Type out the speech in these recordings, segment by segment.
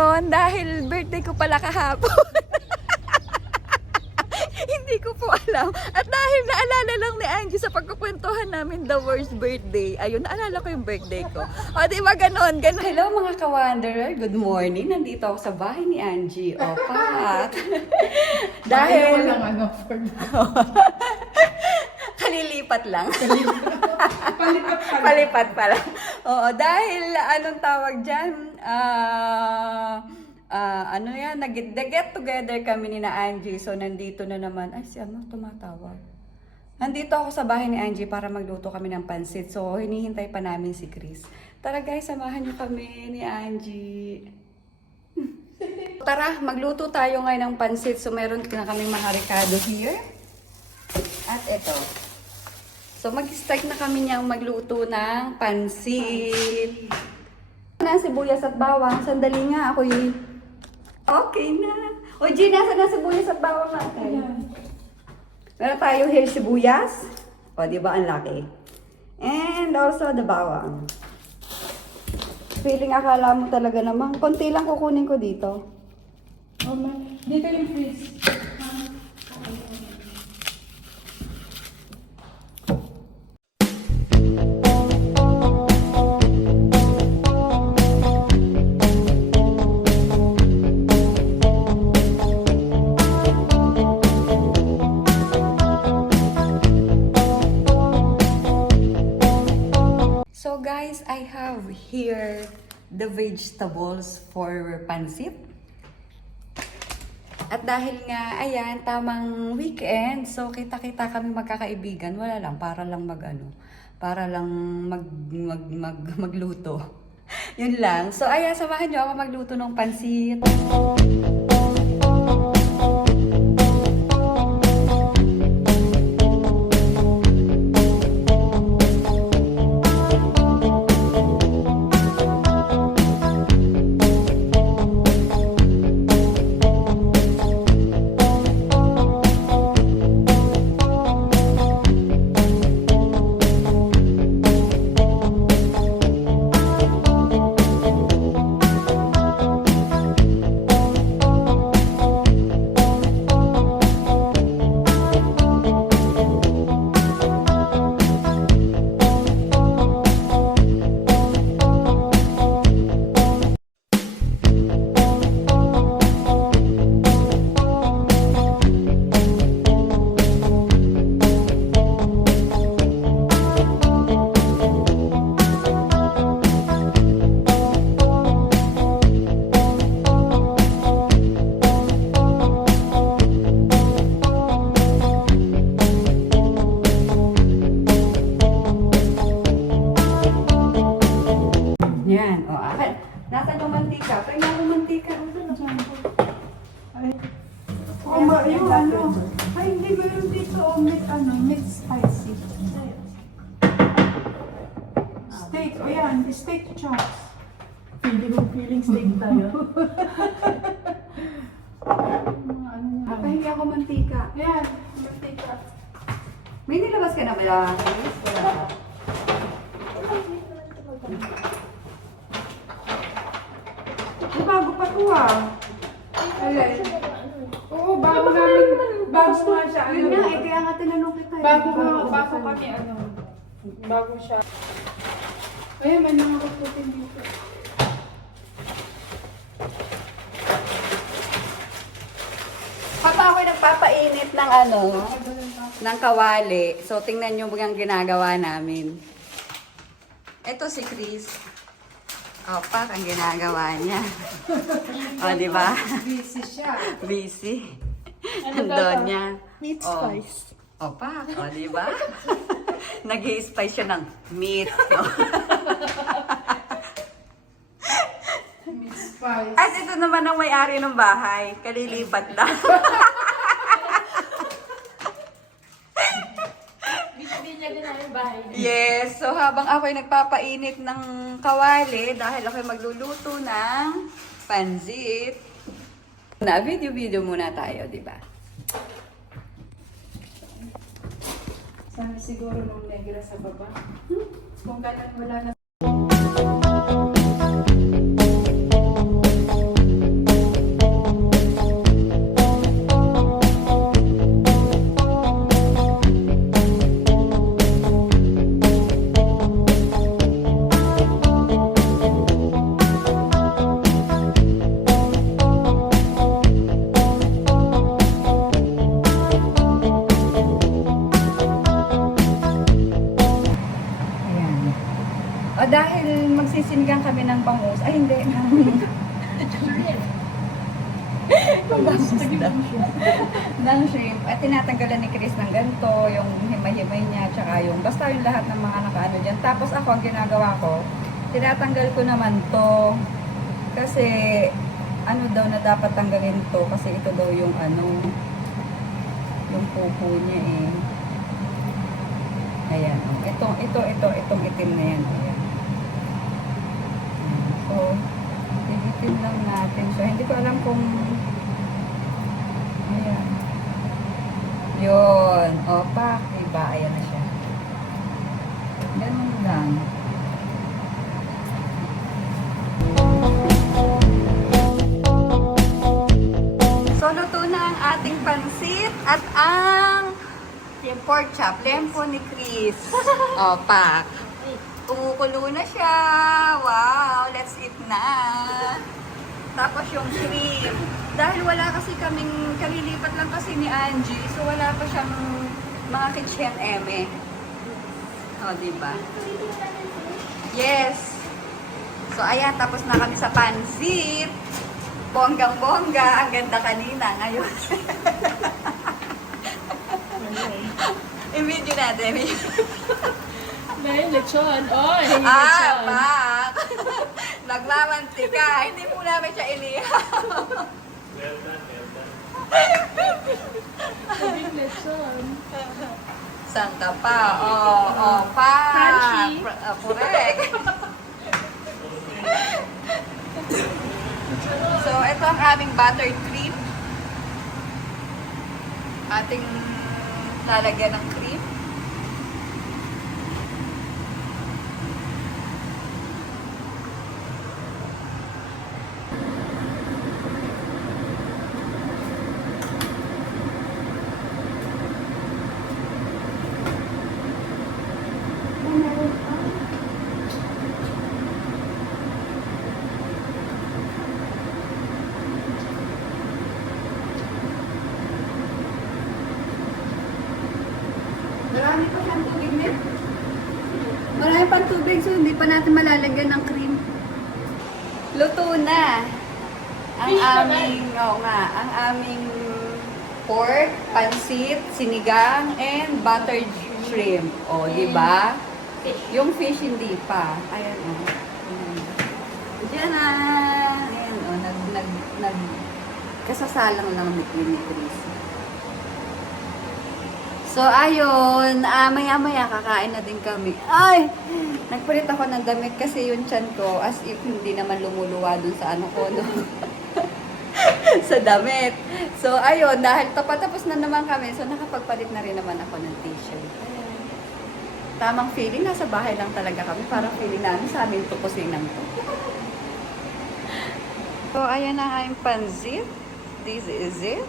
ngayon dahil birthday ko pala kahapon. Hindi ko po alam. At dahil naalala lang ni Angie sa pagkukwentuhan namin the worst birthday. Ayun, naalala ko yung birthday ko. O, di ba ganon? Hello mga ka-wanderer. Good morning. Nandito ako sa bahay ni Angie. O, Pat. Dahil... Kalilipat lang. Palipat pala. Oo, dahil anong tawag dyan? Ano yan, nag-get together kami ni na Angie. So, nandito na naman. Ay, si ano, tumatawag. Nandito ako sa bahay ni Angie para magluto kami ng pansit. So, hinihintay pa namin si Chris. Tara guys, samahan niyo kami ni Angie. Tara, magluto tayo ngayon ng pansit. So, meron na kaming mga ricado here. At ito. So, mag-start na kami niyang magluto ng pansit. Na sibuyas at bawang. Sandali nga, ako yun. Okay na. O, G, nasa na sibuyas at bawang natin? Meron tayo here sibuyas. O, di ba ang laki? And also the bawang. Feeling akala mo talaga namang konti lang kukunin ko dito. Dito yung freeze. So guys, I have here the vegetables for pansit. At dahil nga, ayan, tamang weekend, so kita-kita kami magkakaibigan. Wala lang, para lang magluto. Yun lang. So ayan, samahan niyo ako magluto ng pansit. Yan, o akin. Nasaan yung mantika? Pwede yung mantika. Yung ano. Ay, hindi ba yung dito o mid spicy? Steak, o yan, steak chops. Feeling steak tayo. Pahingi ako mantika. Ayan, mantika. May nilabas ka na ba? Wala. Bago pa to ah. Alay. Oo, bago namin, bago nga siya. Yun nga eh, kaya nga tinanong kita eh. Bago kami, bago siya. Ayan, may mga kututin dito. Papa ako'y nagpapainit ng ng kawali. So, tingnan nyo ang ginagawa namin. Ito si Chris. Opak ang ginagawa niya. O, di ba? Busy siya. Busy. Ano Doon niya. Meat spice. Opak, o, di ba? Nag-i-spice siya ng meat. No? Meat spice. At ito naman ang may-ari ng bahay. Kalilipat lang. Yes, so habang ako'y nagpapainit ng kawali dahil ako'y magluluto ng pansit. Video muna tayo, di ba? Sana siguro nung negra sa baba. Kung kailan wala na. Nagsisinigang kami ng bangus. Ay, hindi. Ng shrimp. At tinatanggalan ni Chris ng ganito, yung himay-himay niya, tsaka yung, basta yung lahat ng mga nakaano dyan. Tapos ako, ang ginagawa ko, tinatanggal ko naman to. Kasi, ano daw na dapat tanggalin to, kasi ito daw yung ano, yung pupo niya eh. Ayan, oh. Itong itim na yan. Ayan. So, itim lang natin siya. Hindi ko alam kung ayan. Yun. Opak. Diba? Ayan na siya. Ganun lang. So, luto na ang ating pansit at ang pork chop. Lempo ni Chris. Opak. Kumukulo na siya. Wow, let's eat na. Tapos yung shrimp. Dahil wala kasi kaming, kalilipat lang kasi ni Angie, so wala pa siyang mga kitchen eme. O, diba? Yes. So, ayan, tapos na kami sa pansit. Bonggang-bongga. Ang ganda kanina. Ngayon. I-video natin. Dahil lechon. Oy! Pak! Nagmamantika. Hindi po namin siya inihaw. Well done. Sabing lechon. Saan ka pa? Pa! Crunchy. Correct. So, ito ang aming buttered cream. Ating lalagyan ng cream. Marami pa siyang tubig, Net. Marami pang tubig, so hindi pa natin malalagyan ng cream. Luto na ang aming, ang aming pork, pansit, sinigang, and buttered shrimp. O, di ba? Yung fish hindi pa. Ayan, o. Diyan na. Ayan, o. Kasasalang lang ni Chris. So, ayun, maya-maya kakain na din kami. Ay! Nagpalit ako ng damit kasi yung tiyan ko, as if hindi naman lumuluwa dun sa ano ko, no? Sa damit. So, ayun, dahil tapos na naman kami, so nakapagpalit na rin naman ako ng t-shirt. Tamang feeling, nasa bahay lang talaga kami. Parang feeling namin sa amin to kusinang to. So, ayan na ang pansit. This is it.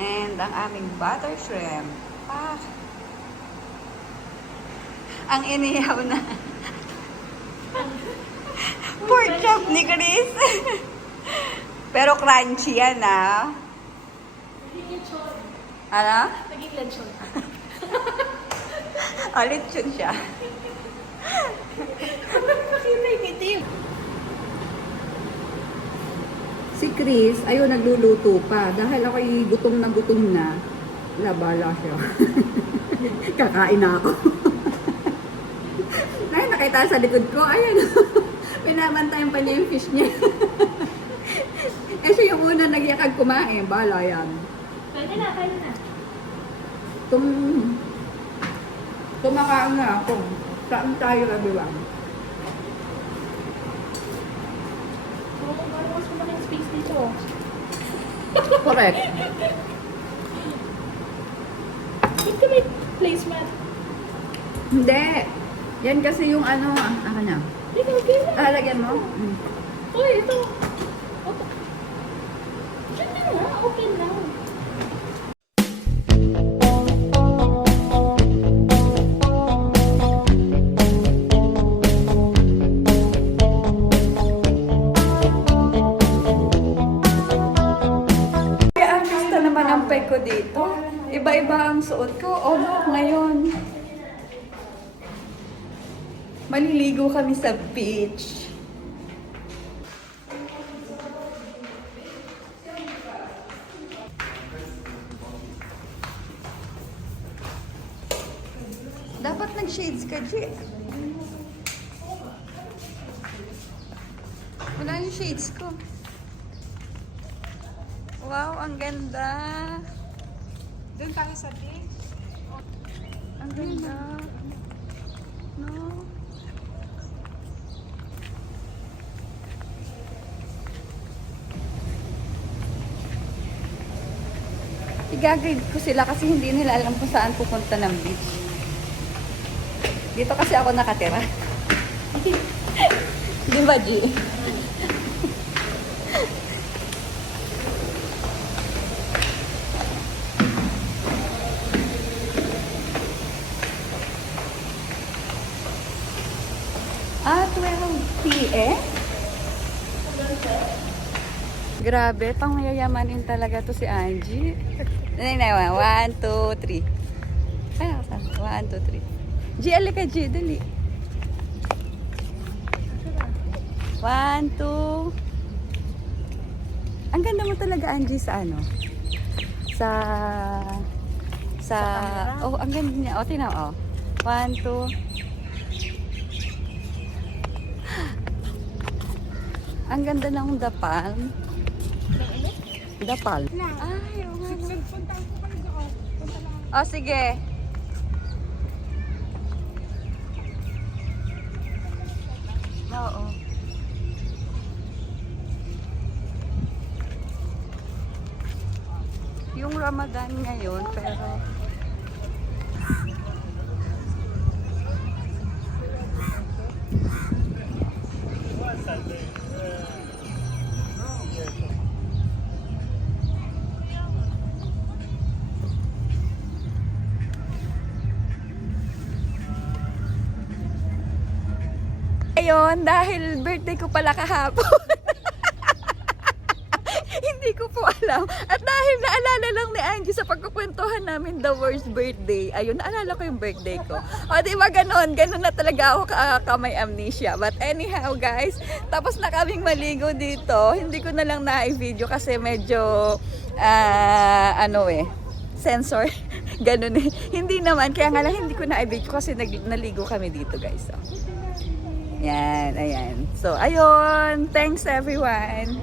And ang aming butter shrimp. Ang inihaw na pork chop ni Chris. Pero crunchy yan, ah. Naging lechon. Ano? Naging lechon. Lechon siya. Pakita yung itim. Si Chris, ayun, nagluluto pa. Dahil ako'y gutom na, labala siya. Kakain na ako. Ay, nakita sa likod ko. Ayan. Pinabantayan pa niya yung fish niya. Siya yung una nagyakag kumain. Bala yan. Pwede na. Kumakain na ako. Saan tayo, everyone? Parang mas malaking space dito. Correct. Ba't ka may placemat? Hindi. Yan kasi yung ano, ako na. Ikaw, kaya. Lagyan mo? Uy, ito. Opo. Diyan na nga, okay lang. Ko dito. Iba-iba ang suot ko. Oh, no, ngayon. Maliligo kami sa beach. Dapat nag-shades ka, G. Wala yung shades ko. Wow, ang ganda. Doon tayo sa beach. Ang ganda. No? I-guide ko sila kasi hindi nila alam kung saan pupunta ng beach. Dito kasi ako nakatira. Di ba, G? Ah, 12 p.m.? Grabe, pang mayayamanin talaga to si Angie. 1, 2, 3. Ay, 1, 2, 3. G, alika G, dali. 1, 2. Ang ganda mo talaga, Angie, sa ano? Sa oh, ang ganda niya. O, tingnan, oh. 1, 2. Ang ganda ng dapal. Dapal. Ay, oo nga. Punta ko kayo doon. Punta lang. Oh, sige. Oo. Yung Ramadan ngayon, pero ayun, dahil birthday ko pala kahapon. Hindi ko po alam. At dahil naalala lang ni Angie sa pagkukwentuhan namin the worst birthday, ayun, naalala ko yung birthday ko. O, di ba ganon? Ganon na talaga ako kamay amnesia. But anyhow, guys, tapos na kaming maligo dito. Hindi ko na lang na-video kasi medyo, sensor. Ganon eh. Hindi naman. Kaya nga lang hindi ko na-video kasi naligo kami dito, guys. So. Yan, ayan. So, ayun. Thanks, everyone.